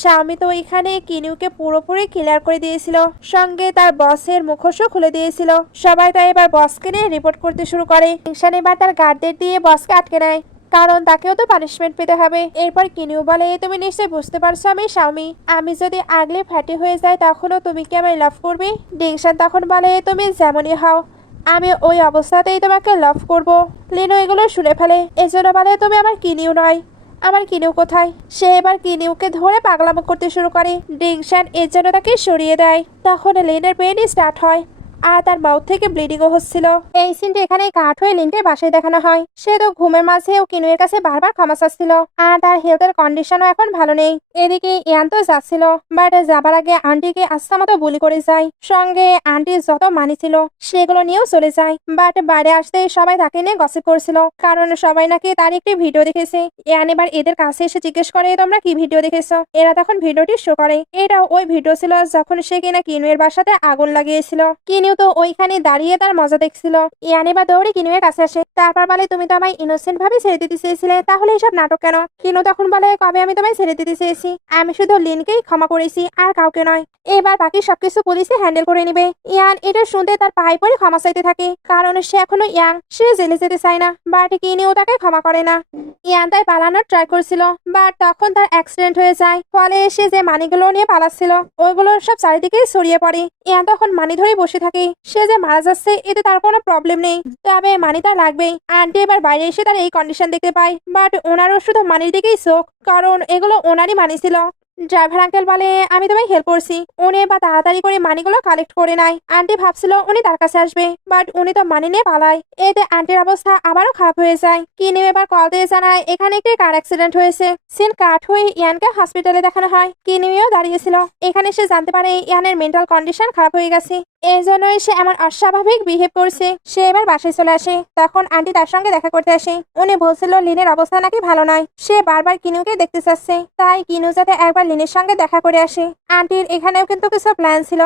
স্বামী তো এখানে কিনুকে পুরোপুরি ক্লিয়ার করে দিয়েছিল, সঙ্গে তার বসের মুখোশও খুলে দিয়েছিল। সবাই তাই এবার বসকে নিয়ে রিপোর্ট করতে শুরু করে। টেনশন এবার তার গার্ডদের দিয়ে বসকে আটকে নেয়, কারণ তাকেও তো পানিশমেন্ট পেতে হবে। এরপর কিনিউ বলে, তুমি নিশ্চয়ই বুঝতে পারছো আমি স্বামী, আমি যদি আগলে ফ্যাটি হয়ে যাই তখনও তুমি কি আমায় লাভ করবে? ডিংশন তখন বলে, তুমি যেমনই হও আমি ওই অবস্থাতেই তোমাকে লাভ করব। লিনো এগুলো শুনে ফেলে, এজন্য বলে, তুমি আমার কিনিউ নয়। আমার কিনিউ কোথায়? সে এবার কিনিউকে ধরে পাগলামো করতে শুরু করে। ডিংশন এর জন্য তাকে সরিয়ে দেয়। তখন লিনের পেন স্টার্ট হয় আর তার মাউথ থেকে ব্লিডিংও হচ্ছিল। এই সিনটা এখানে কাট হয়ে লিনকে বাসায় দেখানো হয়। সে তো ঘুমের মাঝেও কিনুয়ের কাছে বারবার ক্ষমা চাচ্ছিল, আর তার হেলথের কন্ডিশনও এখন ভালো নেই। এদিকে ইয়ান তো যাচ্ছিল, বাট যাবার আগে আন্টিকে আস্থা মতো বুলি করে যায়। সঙ্গে আন্টির যত মানি ছিল সেগুলো নিয়েও চলে যায়। বাট বাইরে আসতে সবাই তাকে নিয়ে গসিপ করছিল, কারণ সবাই নাকি তার একটি ভিডিও দেখেছে। ইয়ান এবার এদের কাছে এসে জিজ্ঞেস করে, তোমরা কি ভিডিও দেখেছো? এরা তখন ভিডিওটি শো করে। এটা ওই ভিডিও ছিল যখন সে কিনা কিনুয়ের বাসাতে আগুন লাগিয়েছিল। কিনিউ তো ওইখানে দাঁড়িয়ে তার মজা দেখছিল। ইয়ান এবার দৌড়ে কিনুয়ের কাছে আসে, তারপর বলে, তুমি তো আমায় ইনোসেন্ট ভাবে ছেড়ে দিতে চেয়েছিলে, তাহলে এইসব নাটক কেন? কিনু তখন বলে, কবে আমি তোমায় ছেড়ে দিতে চেয়েছি? আমি শুধু লিনকেই ক্ষমা করেছি, আর কাউকে নয়। এবার বাকি সবকিছু পুলিশে হ্যান্ডেল করে নিবে। ইয়ান এটা শুনতে তার পায়ে পড়ে ক্ষমা চাইতে থাকে, কারণ সে এখনো ইয়াং, সে জেলে যেতে চায় না। বাট কিনিউ তাকে ক্ষমা করে না। ইয়ান তাই পালানোর ট্রাই করছিল, বাট তখন তার অ্যাক্সিডেন্ট হয়ে যায়। ফলে সে যে মানিগুলো নিয়ে পালাচ্ছিল ওইগুলো সব চারিদিকে ছড়িয়ে পড়ে। ইয়ান তখন মানি ধরে বসে থাকে। সে যে মারা যাচ্ছে এতে তার কোনো প্রবলেম নেই, তবে মানি তার লাগবেই। আন্টি এবার বাইরে এসে তার এই কন্ডিশন দেখতে পায়, বাট ওনারও শুধু মানির দিকেই চোখ, কারণ এগুলো ওনারই মানি ছিল। ড্রাইভার আঙ্কেল বলে, আমি তোমায় হেল্প করছি। উনি এবার তাড়াতাড়ি করে মানিগুলো কালেক্ট করে নেয়। আন্টি ভাবছিল উনি তার কাছে আসবে, বাট উনি তো মানি নিয়ে পালায়। এতে আন্টির অবস্থা আবারও খারাপ হয়ে যায়। কিনিউ এবার কল দিয়ে জানায় এখানে একটি কার অ্যাক্সিডেন্ট হয়েছে। সিন কাট হয়ে ইয়ানকে হসপিটালে দেখানো হয়। কিনিউও দাঁড়িয়েছিল। এখানে সে জানতে পারে ইয়ানের মেন্টাল কন্ডিশন খারাপ হয়ে গেছে, এই জন্যই সে এমন অস্বাভাবিক বিহেভ করছে। সে এবার বাসায় চলে আসে। তখন আন্টি তার সঙ্গে দেখা করতে আসে। উনি বলছিল লিনের অবস্থা নাকি ভালো নয়, সে বারবার কিনুকে দেখতে চাচ্ছে, তাই কিনু যাতে একবার লিনের সঙ্গে দেখা করে আসে। আন্টির এখানেও কিন্তু কিছু প্ল্যান ছিল।